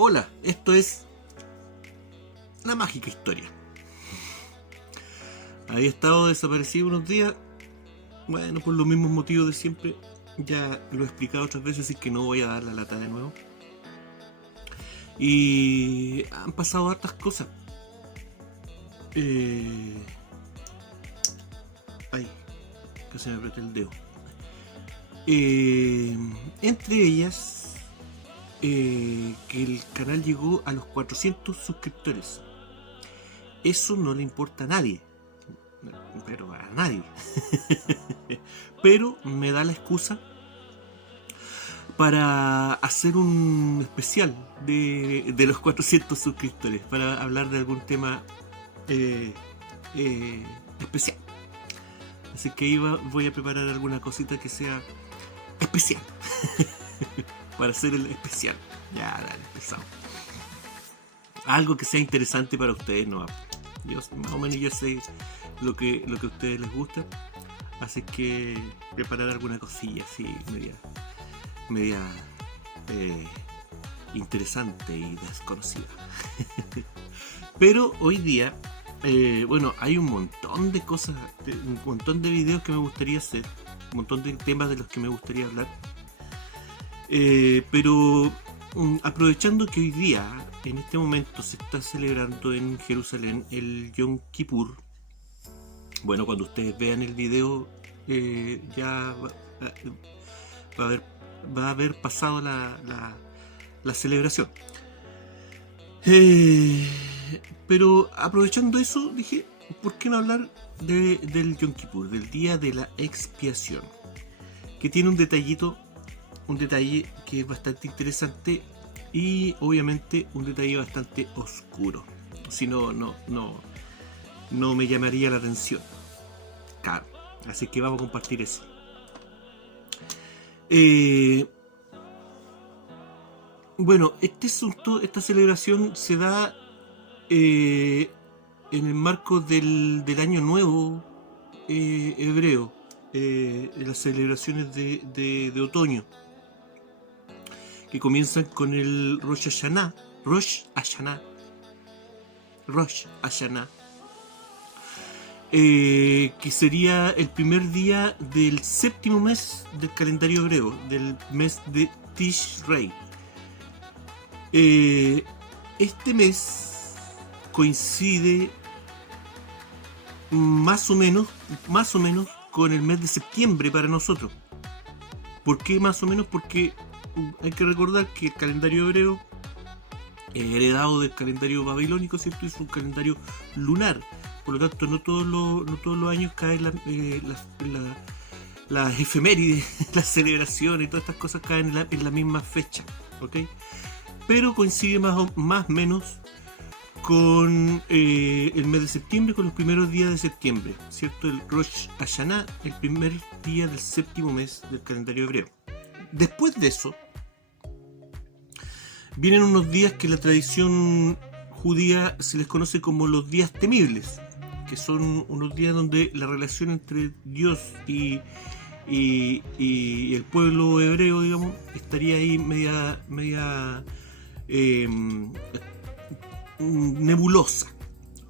Hola, esto es La Mágica Historia. Había estado desaparecido unos días, bueno, por los mismos motivos de siempre. Ya lo he explicado otras veces, así que no voy a dar la lata de nuevo. Y han pasado hartas cosas. Ay, casi me apreté el dedo. Entre ellas, que el canal llegó a los 400 suscriptores. Eso no le importa a nadie, pero a nadie. Pero me da la excusa para hacer un especial de los 400 suscriptores, para hablar de algún tema especial. Así que ahí voy a preparar alguna cosita que sea especial. Para hacer el especial. Ya, dale, empezamos. Algo que sea interesante para ustedes, no. Yo más o menos ya sé lo que a ustedes les gusta. Así que preparar alguna cosilla así media interesante y desconocida. Pero hoy día, bueno, hay un montón de cosas, un montón de videos que me gustaría hacer, un montón de temas de los que me gustaría hablar. Pero aprovechando que hoy día, en este momento, se está celebrando en Jerusalén el Yom Kippur. Bueno, cuando ustedes vean el video, ya va a haber pasado la celebración. Pero aprovechando eso, dije, ¿por qué no hablar del Yom Kippur, del día de la expiación? Que tiene un detalle que es bastante interesante y obviamente un detalle bastante oscuro. Si no me llamaría la atención. Claro, así que vamos a compartir eso. Bueno, esta celebración se da en el marco del año nuevo hebreo, en las celebraciones de otoño, que comienzan con el Rosh Hashanah, que sería el primer día del séptimo mes del calendario hebreo, del mes de Tishrei. Este mes coincide más o menos con el mes de septiembre para nosotros. ¿Por qué más o menos? Porque hay que recordar que el calendario hebreo, heredado del calendario babilónico, ¿cierto? Es un calendario lunar. Por lo tanto, no todos los años caen las efemérides, las celebraciones y todas estas cosas caen en la misma fecha, ¿ok? Pero coincide más o menos con el mes de septiembre, con los primeros días de septiembre, ¿cierto? El Rosh Hashanah, el primer día del séptimo mes del calendario hebreo. Después de eso, vienen unos días que la tradición judía se les conoce como los días temibles, que son unos días donde la relación entre Dios y el pueblo hebreo, digamos, estaría ahí media nebulosa,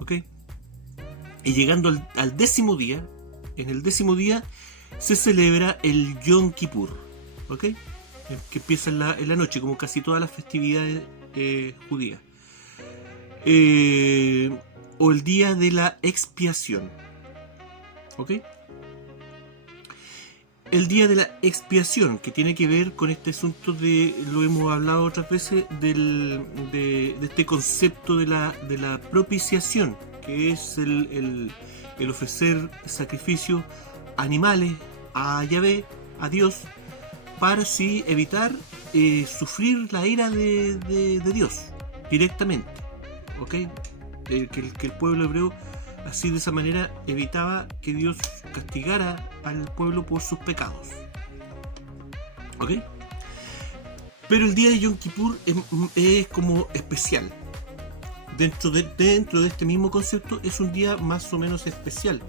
¿ok? Y llegando al décimo día, en el décimo día se celebra el Yom Kippur, ¿ok? Que empieza en la noche, como casi todas las festividades judías. O el día de la expiación, ¿ok? El día de la expiación, que tiene que ver con este asunto lo hemos hablado otras veces, de este concepto de la propiciación, que es el ofrecer sacrificios animales a Yahvé, a Dios, para así evitar sufrir la ira de Dios directamente, ¿ok? Que el pueblo hebreo así, de esa manera, evitaba que Dios castigara al pueblo por sus pecados, ¿ok? Pero el día de Yom Kippur es como especial. Dentro de este mismo concepto, es un día más o menos especial.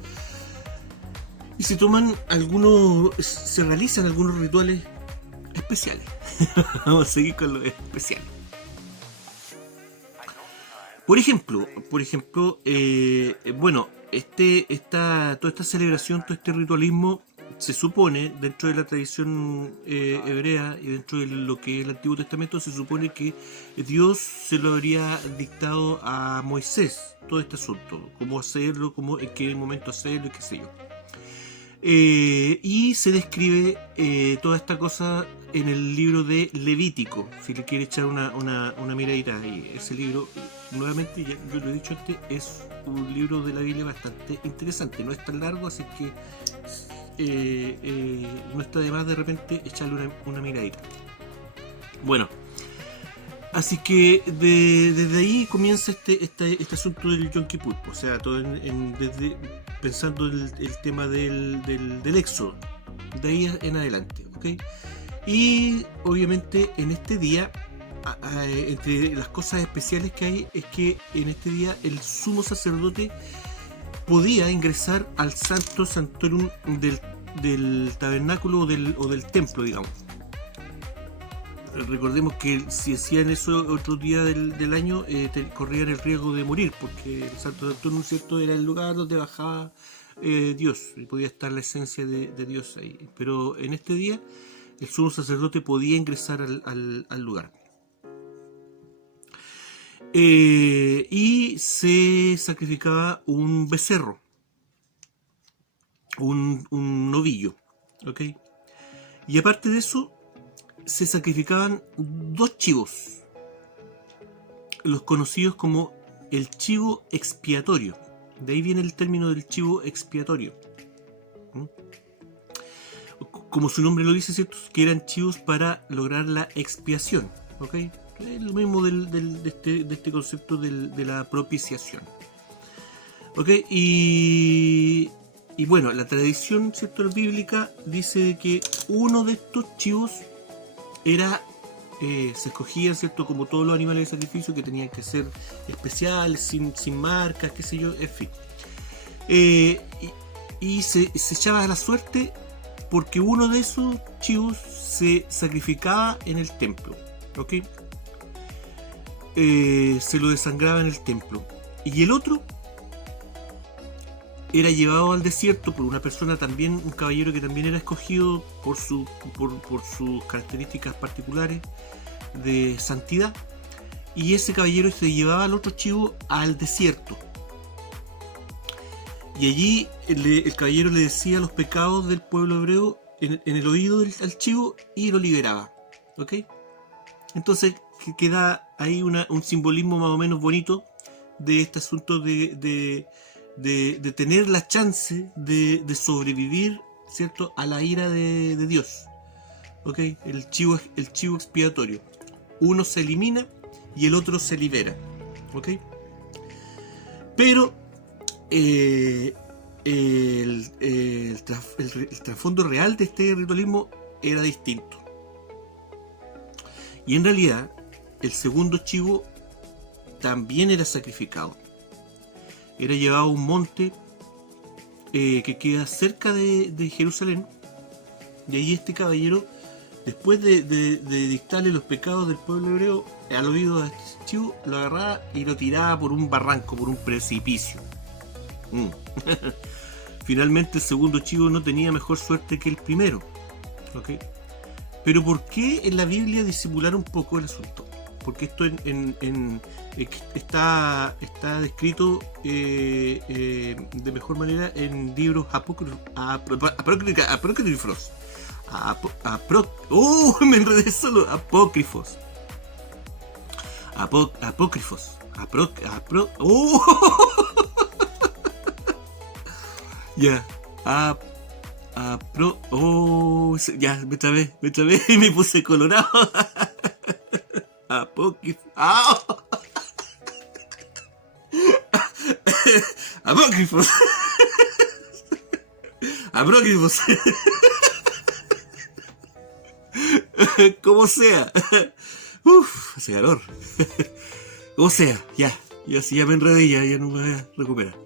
Y se realizan algunos rituales especiales. Vamos a seguir con los especiales. Por ejemplo, bueno, toda esta celebración, todo este ritualismo, se supone, dentro de la tradición hebrea y dentro de lo que es el Antiguo Testamento, se supone que Dios se lo habría dictado a Moisés, todo este asunto, cómo hacerlo, en qué momento hacerlo, qué sé yo. Y se describe toda esta cosa en el libro de Levítico, si le quiere echar una miradita ahí. Ese libro, nuevamente, ya yo lo he dicho antes, es un libro de la Biblia bastante interesante, no es tan largo, así que no está de más de repente echarle una miradita. Bueno, así que desde ahí comienza este asunto del Yom Kippur, o sea, todo desde pensando el tema del éxodo, de ahí en adelante, ¿ok? Y obviamente en este día, entre las cosas especiales que hay, es que en este día el sumo sacerdote podía ingresar al santo santorum del tabernáculo o del templo, digamos. Recordemos que si hacían eso otro día del año, corrían el riesgo de morir, porque el Santo Santorum, ¿cierto?, era el lugar donde bajaba Dios, y podía estar la esencia de Dios ahí. Pero en este día, el sumo sacerdote podía ingresar al lugar. Y se sacrificaba un becerro, un novillo, ¿ok? Y aparte de eso, se sacrificaban 2 chivos, los conocidos como el chivo expiatorio. De ahí viene el término del chivo expiatorio. Como su nombre lo dice, ¿cierto?, que eran chivos para lograr la expiación, ¿ok? Es lo mismo de este concepto de la propiciación, ¿ok? Y bueno, la tradición, ¿cierto?, bíblica dice que uno de estos chivos se escogían, ¿cierto?, como todos los animales de sacrificio, que tenían que ser especiales, sin marcas, qué sé yo, en fin. Y se echaba a la suerte porque uno de esos chivos se sacrificaba en el templo, ¿ok? Se lo desangraba en el templo. Y el otro era llevado al desierto por una persona también, un caballero que también era escogido por sus características particulares de santidad, y ese caballero se llevaba al otro chivo al desierto, y allí el caballero le decía los pecados del pueblo hebreo en el oído al chivo y lo liberaba, ¿ok? Entonces queda ahí un simbolismo más o menos bonito de este asunto de tener la chance de sobrevivir, ¿cierto?, a la ira de Dios, ¿ok? El chivo expiatorio. Uno se elimina y el otro se libera, ¿ok? Pero el trasfondo real de este ritualismo era distinto. Y en realidad, el segundo chivo también era sacrificado. Era llevado a un monte que queda cerca de Jerusalén, y ahí este caballero, después de dictarle los pecados del pueblo hebreo al oído de este chivo, lo agarraba y lo tiraba por un barranco, por un precipicio. Finalmente el segundo chivo no tenía mejor suerte que el primero, ¿ok? Pero ¿por qué en la Biblia disimular un poco el asunto? Porque esto está descrito de mejor manera en libros apócrifos. Me enredé solo. Apócrifos. Apócrifos. Ya. Ya, me trabé y me puse colorado. Apócrifos. Apócrifos. Apócrifos. Como sea. Hace calor. Como sea, ya. Yo así ya me enredé, ya no me voy a recuperar.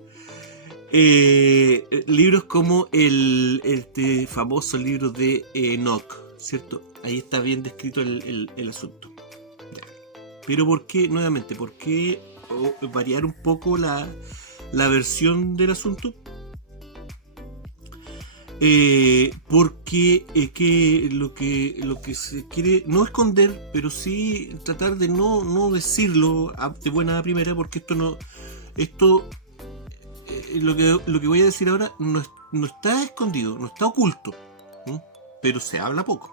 Libros como este famoso libro de Enoch, ¿cierto? Ahí está bien descrito el asunto. Pero ¿por qué, nuevamente, por qué variar un poco la versión del asunto. Porque lo que se quiere no esconder, pero sí tratar de no decirlo de buena primera, porque lo que voy a decir ahora no está escondido, no está oculto, ¿sí? Pero se habla poco.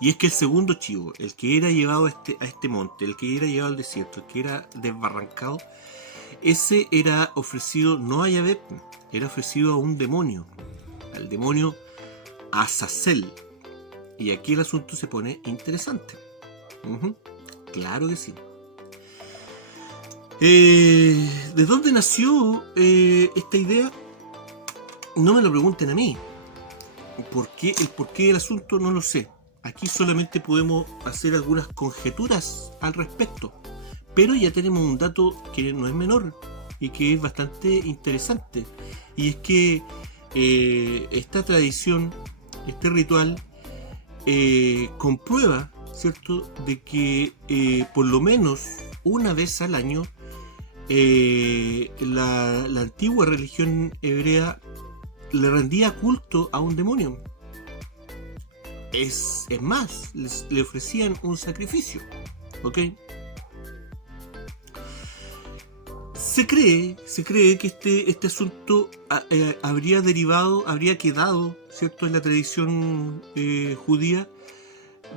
Y es que el segundo chivo, el que era llevado a este monte, el que era llevado al desierto, el que era desbarrancado, ese era ofrecido no a Yahvé, era ofrecido a un demonio, al demonio Azazel. Y aquí el asunto se pone interesante. Claro que sí. ¿De dónde nació esta idea? No me lo pregunten a mí. El porqué del asunto no lo sé. Aquí solamente podemos hacer algunas conjeturas al respecto. Pero ya tenemos un dato que no es menor y que es bastante interesante. Y es que esta tradición, este ritual, comprueba, ¿cierto?, de que por lo menos una vez al año la antigua religión hebrea le rendía culto a un demonio. Es más, le ofrecían un sacrificio, ¿ok? Se cree que este asunto habría quedado, ¿cierto?, en la tradición judía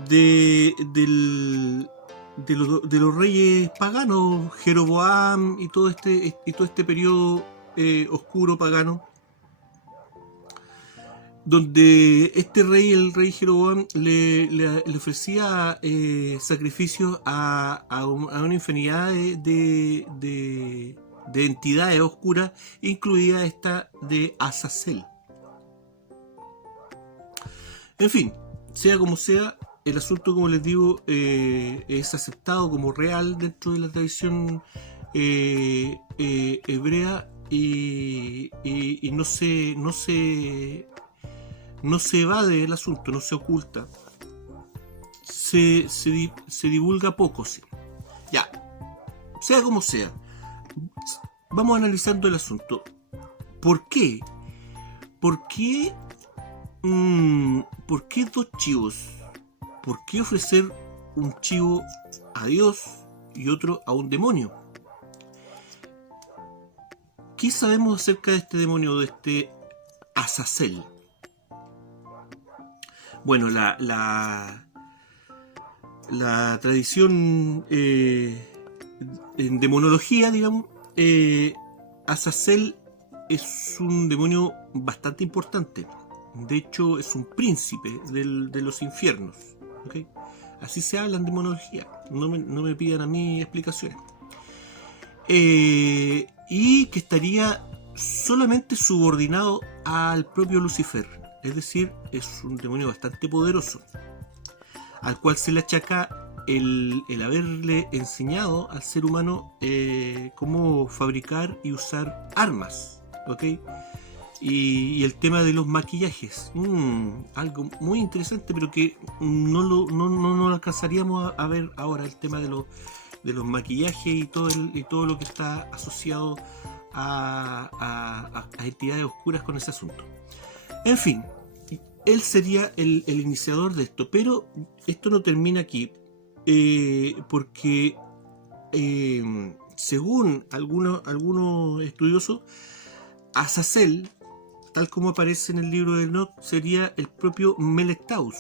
de los reyes paganos, Jeroboam y todo este periodo oscuro pagano, donde el rey Jeroboam le ofrecía sacrificios a una infinidad de entidades oscuras, incluida esta de Azazel. En fin, sea como sea, el asunto, como les digo, es aceptado como real dentro de la tradición hebrea y no se evade el asunto, no se oculta. Se divulga poco, sí. Ya, sea como sea, vamos analizando el asunto. ¿Por qué? ¿Por qué dos chivos? ¿Por qué ofrecer un chivo a Dios y otro a un demonio? ¿Qué sabemos acerca de este demonio, de este Azazel? Bueno, la tradición en demonología, digamos, Azazel es un demonio bastante importante. De hecho, es un príncipe de los infiernos, ¿okay? Así se habla en demonología. No me pidan a mí explicaciones. Y que estaría solamente subordinado al propio Lucifer. Es decir, es un demonio bastante poderoso, al cual se le achaca el haberle enseñado al ser humano cómo fabricar y usar armas, ¿ok? Y el tema de los maquillajes, algo muy interesante, pero que no lo alcanzaríamos a ver ahora, el tema de los maquillajes y todo lo que está asociado a entidades oscuras con ese asunto. En fin, él sería el iniciador de esto, pero esto no termina aquí, porque según algunos estudiosos, Azazel, tal como aparece en el libro de Enoch, sería el propio Melectaus.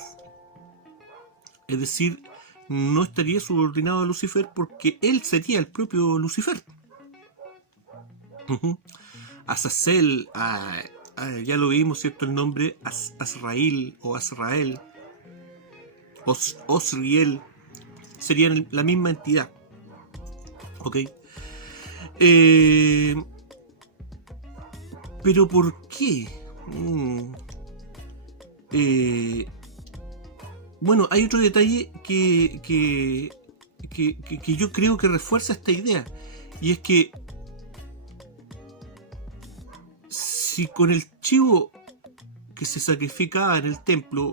Es decir, no estaría subordinado a Lucifer, porque él sería el propio Lucifer. Azazel, ya lo vimos, ¿cierto? El nombre Azrael o Azrael, Osriel, serían la misma entidad. ¿Ok? Pero ¿por qué? Bueno, hay otro detalle que yo creo que refuerza esta idea, y es que si con el chivo que se sacrificaba en el templo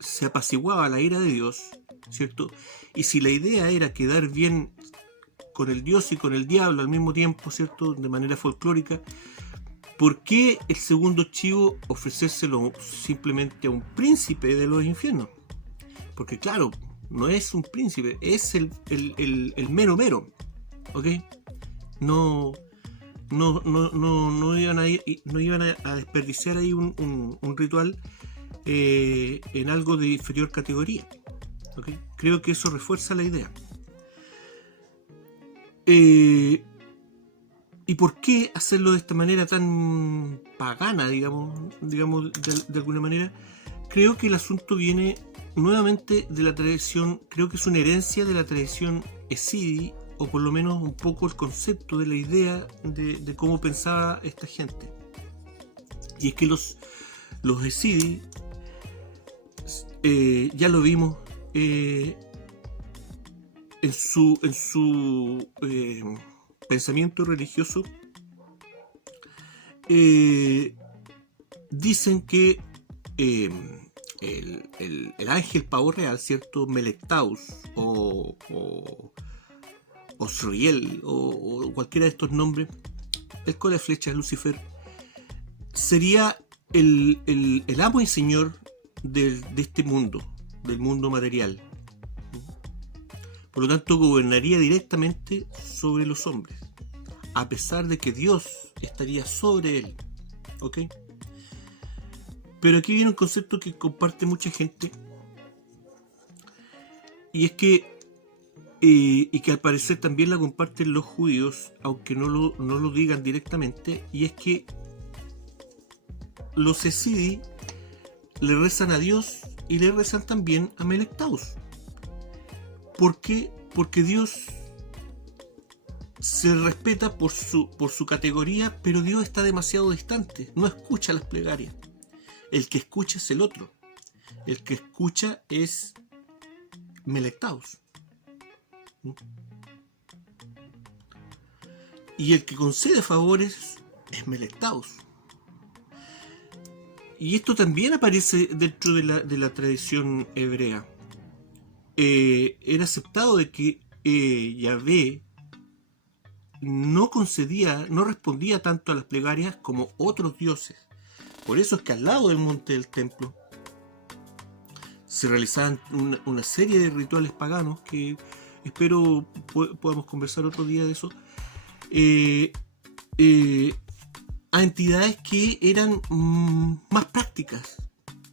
se apaciguaba la ira de Dios, ¿cierto? Y si la idea era quedar bien con el Dios y con el diablo al mismo tiempo, ¿cierto? De manera folclórica. ¿Por qué el segundo chivo ofrecérselo simplemente a un príncipe de los infiernos? Porque claro, no es un príncipe, es el mero mero, ¿ok? No iban a desperdiciar ahí un ritual en algo de inferior categoría, ¿ok? Creo que eso refuerza la idea. ¿Y por qué hacerlo de esta manera tan pagana, digamos de alguna manera? Creo que el asunto viene nuevamente de la tradición, creo que es una herencia de la tradición esidi, o por lo menos un poco el concepto de la idea de cómo pensaba esta gente. Y es que los esidi, ya lo vimos en su pensamiento religioso, dicen que el ángel pavo real, ¿cierto? Melectaus o Sriel o cualquiera de estos nombres, el cola de flechas, Lucifer, sería el amo y señor de este mundo, del mundo material. Por lo tanto, gobernaría directamente sobre los hombres, a pesar de que Dios estaría sobre él. ¿Ok? Pero aquí viene un concepto que comparte mucha gente, y es que y que al parecer también la comparten los judíos, aunque no lo digan directamente, y es que los esidi le rezan a Dios y le rezan también a Melectaus. ¿Por qué? Porque Dios se respeta por su categoría, pero Dios está demasiado distante, no escucha las plegarias. El que escucha es el otro, el que escucha es Melectaus. Y el que concede favores es Melectaus. Y esto también aparece dentro de la tradición hebrea. Era aceptado de que Yahvé no respondía tanto a las plegarias como otros dioses. Por eso es que al lado del monte del templo se realizaban una serie de rituales paganos que espero podamos conversar otro día de eso, a entidades que eran más prácticas,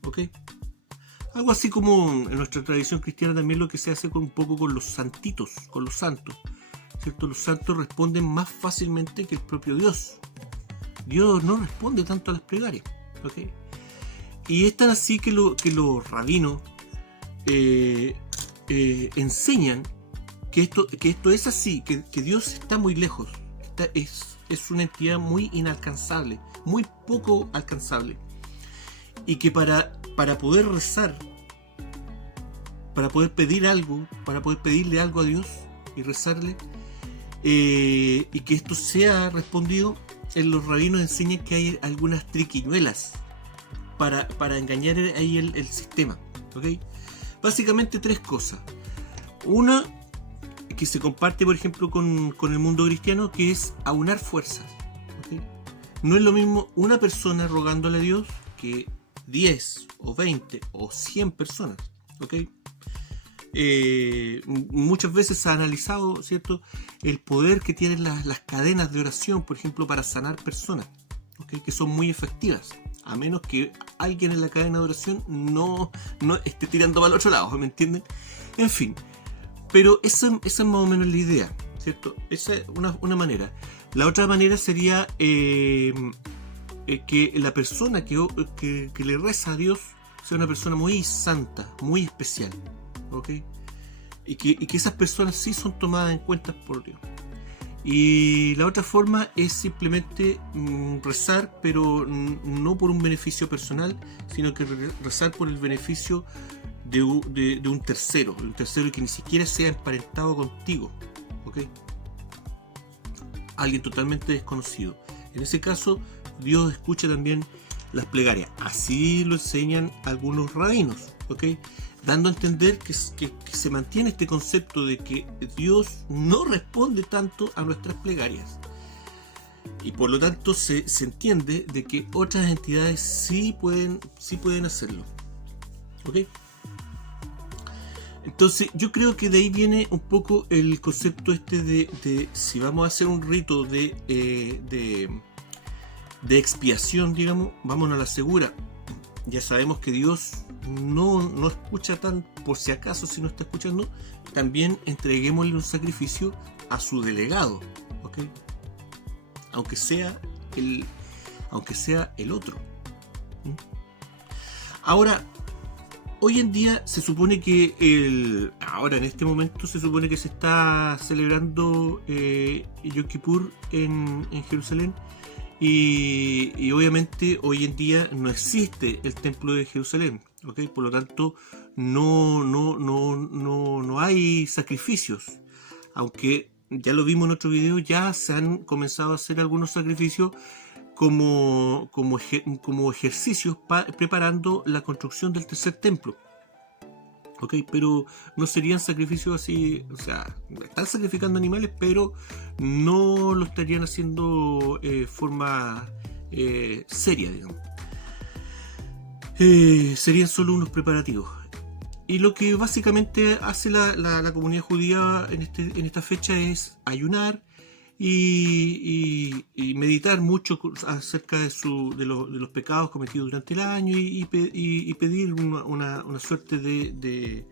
¿ok? Algo así como en nuestra tradición cristiana también lo que se hace un poco con los santitos, con los santos, ¿cierto? Los santos responden más fácilmente que el propio Dios. Dios no responde tanto a las plegarias, ¿ok? Y es tan así que los rabinos enseñan que esto es así, que Dios está muy lejos, es una entidad muy inalcanzable, muy poco alcanzable, y que para poder rezar, para poder pedir algo, para poder pedirle algo a Dios y rezarle, y que esto sea respondido, los rabinos enseñan que hay algunas triquiñuelas para engañar ahí el sistema, ¿ok? Básicamente tres cosas. Una que se comparte, por ejemplo, con el mundo cristiano, que es aunar fuerzas, ¿okay? No es lo mismo una persona rogándole a Dios que 10 o 20 o 100 personas, ¿ok? Muchas veces se ha analizado, ¿cierto?, el poder que tienen las cadenas de oración, por ejemplo, para sanar personas, ¿okay?, que son muy efectivas, a menos que alguien en la cadena de oración no esté tirando para el otro lado, ¿me entienden? En fin, pero esa es más o menos la idea, ¿cierto? Esa es una manera. La otra manera sería que la persona que le reza a Dios sea una persona muy santa, muy especial, ¿ok? Y que esas personas sí son tomadas en cuenta por Dios. Y la otra forma es simplemente rezar, pero no por un beneficio personal, sino que rezar por el beneficio de un tercero que ni siquiera sea emparentado contigo, ¿ok? Alguien totalmente desconocido. En ese caso, Dios escucha también las plegarias. Así lo enseñan algunos rabinos, ¿ok? dando a entender que se mantiene este concepto de que Dios no responde tanto a nuestras plegarias. Y por lo tanto se entiende de que otras entidades sí pueden hacerlo. ¿Ok? Entonces yo creo que de ahí viene un poco el concepto este de si vamos a hacer un rito de expiación, digamos, vámonos a la segura. Ya sabemos que Dios no escucha tan por si acaso, si no está escuchando, también entreguémosle un sacrificio a su delegado, ¿ok? Aunque sea el otro. ¿Mm? Ahora, hoy en día se supone que ahora en este momento se supone que se está celebrando Yom Kippur en Jerusalén. Y obviamente hoy en día no existe el templo de Jerusalén, ¿okay? Por lo tanto no hay sacrificios, aunque ya lo vimos en otro video, ya se han comenzado a hacer algunos sacrificios como ejercicios preparando la construcción del tercer templo. ¿Ok? Pero no serían sacrificios así, o sea, están sacrificando animales, pero no lo estarían haciendo de forma seria, digamos. Serían solo unos preparativos. Y lo que básicamente hace la comunidad judía en esta fecha es ayunar y meditar mucho acerca de los pecados cometidos durante el año y pedir una suerte de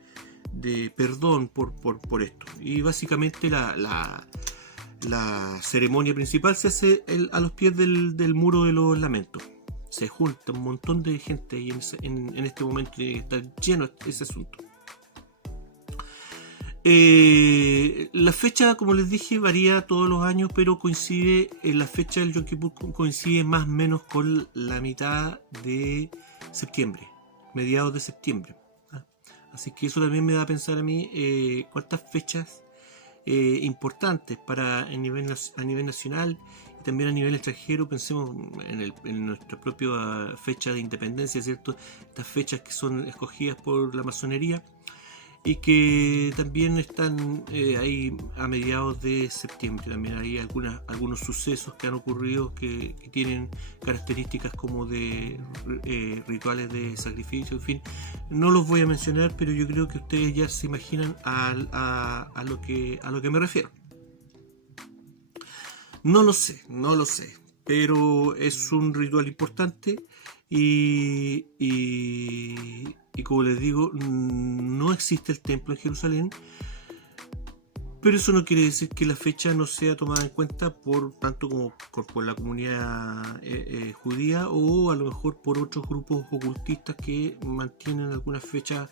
perdón por esto. Y básicamente la ceremonia principal se hace a los pies del muro de los lamentos. Se junta un montón de gente ahí en este momento, tiene que estar lleno ese asunto. La fecha, como les dije, varía todos los años, pero coincide, la fecha del Yom Kippur coincide más o menos con la mitad de septiembre, mediados de septiembre. Así que eso también me da a pensar a mí cuántas fechas importantes a nivel nacional y también a nivel extranjero. Pensemos en nuestra propia fecha de independencia, ¿cierto? Estas fechas que son escogidas por la masonería y que también están ahí a mediados de septiembre. También hay algunos sucesos que han ocurrido que tienen características como de rituales de sacrificio, en fin, no los voy a mencionar, pero yo creo que ustedes ya se imaginan a lo que me refiero. No lo sé, pero es un ritual importante y como les digo, no existe el templo en Jerusalén, pero eso no quiere decir que la fecha no sea tomada en cuenta tanto como por la comunidad judía, o a lo mejor por otros grupos ocultistas que mantienen algunas fechas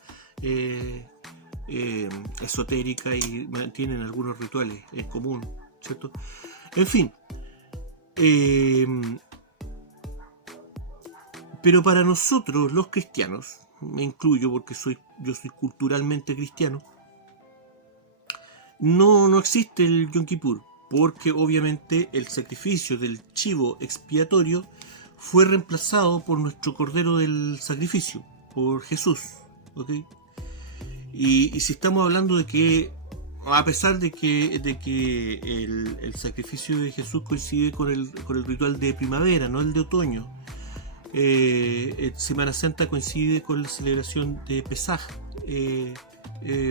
esotéricas y mantienen algunos rituales en común, ¿cierto? En fin, pero para nosotros los cristianos, me incluyo porque yo soy culturalmente cristiano, no existe el Yom Kippur, porque obviamente el sacrificio del chivo expiatorio fue reemplazado por nuestro cordero del sacrificio, por Jesús, ¿ok? Y si estamos hablando de que, a pesar de que el sacrificio de Jesús coincide con el ritual de primavera, no el de otoño, Semana Santa coincide con la celebración de Pesaj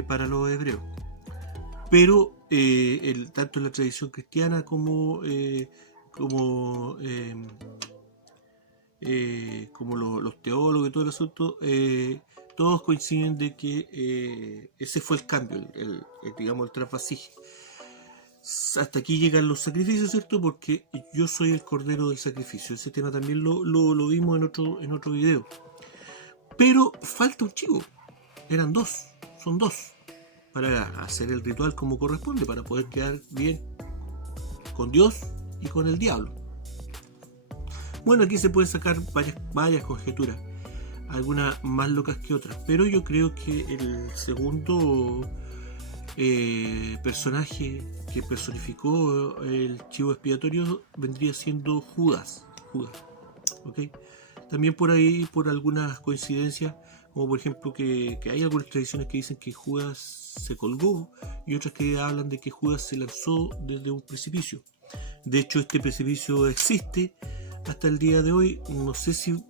para los hebreos, pero tanto en la tradición cristiana como los teólogos y todo el asunto, todos coinciden de que ese fue el cambio, digamos el trasvasije. Hasta aquí llegan los sacrificios, ¿cierto? Porque yo soy el cordero del sacrificio. Ese tema también lo vimos en otro video. Pero falta un chivo. Son dos. Para hacer el ritual como corresponde, para poder quedar bien con Dios y con el diablo. Bueno, aquí se pueden sacar varias conjeturas, algunas más locas que otras, pero yo creo que el segundo personaje que personificó el chivo expiatorio vendría siendo Judas, ¿ok? También por ahí, por algunas coincidencias, como por ejemplo que hay algunas tradiciones que dicen que Judas se colgó y otras que hablan de que Judas se lanzó desde un precipicio. De hecho, este precipicio existe hasta el día de hoy. No sé si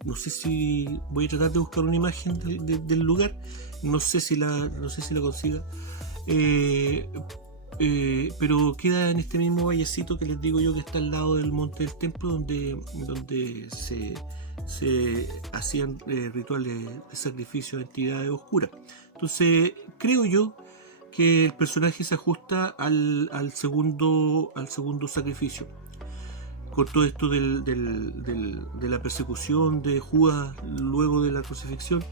voy a tratar de buscar una imagen del lugar. No sé si la consiga. Pero queda en este mismo vallecito que les digo yo, que está al lado del Monte del Templo, donde se hacían rituales de sacrificio a entidades oscuras. Entonces creo yo que el personaje se ajusta al segundo sacrificio, con todo esto de la persecución de Judas luego de la crucifixión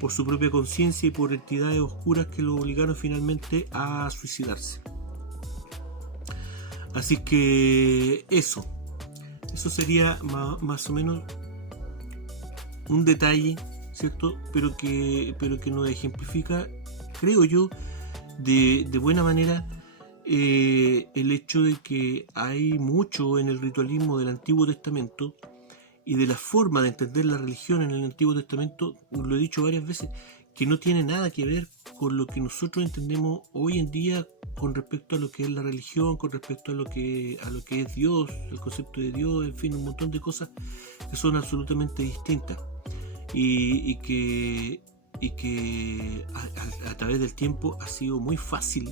por su propia conciencia y por entidades oscuras que lo obligaron finalmente a suicidarse. Así que eso sería más o menos un detalle, ¿cierto? Pero que nos ejemplifica, creo yo, de buena manera el hecho de que hay mucho en el ritualismo del Antiguo Testamento y de la forma de entender la religión en el Antiguo Testamento, lo he dicho varias veces, que no tiene nada que ver con lo que nosotros entendemos hoy en día con respecto a lo que es la religión, con respecto a lo que es Dios, el concepto de Dios, en fin, un montón de cosas que son absolutamente distintas y que a través del tiempo ha sido muy fácil,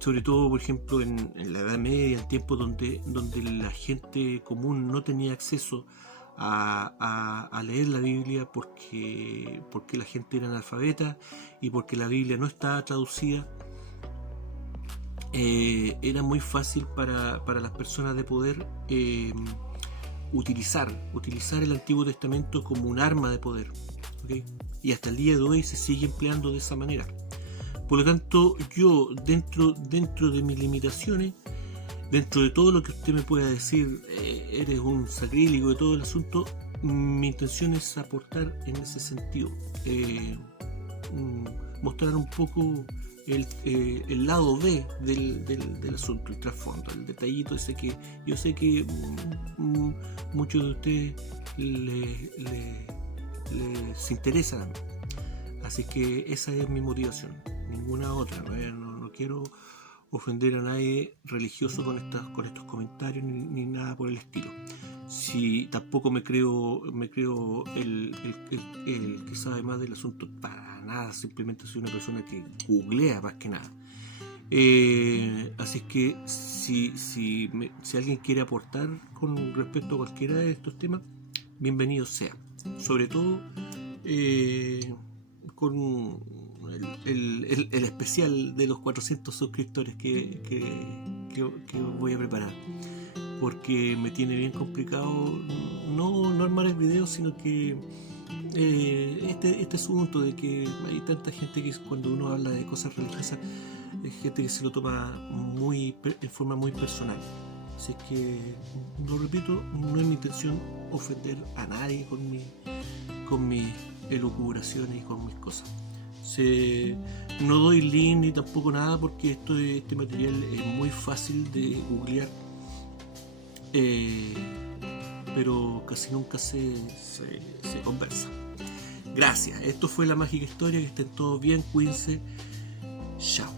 sobre todo por ejemplo en la Edad Media, en tiempos donde la gente común no tenía acceso a leer la Biblia porque la gente era analfabeta y porque la Biblia no estaba traducida. Era muy fácil para las personas de poder utilizar el Antiguo Testamento como un arma de poder, ¿okay? Y hasta el día de hoy se sigue empleando de esa manera. Por lo tanto, yo dentro de mis limitaciones, dentro de todo lo que usted me pueda decir, eres un sacrílego de todo el asunto, mi intención es aportar en ese sentido, mostrar un poco el lado B del asunto, el trasfondo, el detallito ese que yo sé que muchos de ustedes les interesan a mí. Así que esa es mi motivación, ninguna otra. No quiero ofender a nadie religioso con estos comentarios ni nada por el estilo. Si tampoco me creo el que sabe más del asunto, para nada, simplemente soy una persona que googlea más que nada. Así que si alguien quiere aportar con respecto a cualquiera de estos temas, bienvenido sea. Sobre todo con el especial de los 400 suscriptores que voy a preparar, porque me tiene bien complicado no armar el video, sino que este asunto de que hay tanta gente que cuando uno habla de cosas religiosas, hay gente que se lo toma en forma muy personal. Así que, lo repito, no es mi intención ofender a nadie con mis elucubraciones y con mis cosas. No doy link ni tampoco nada, porque este material es muy fácil de googlear, pero casi nunca se conversa. Gracias, esto fue La Mágica Historia, que estén todos bien, cuídense, chao.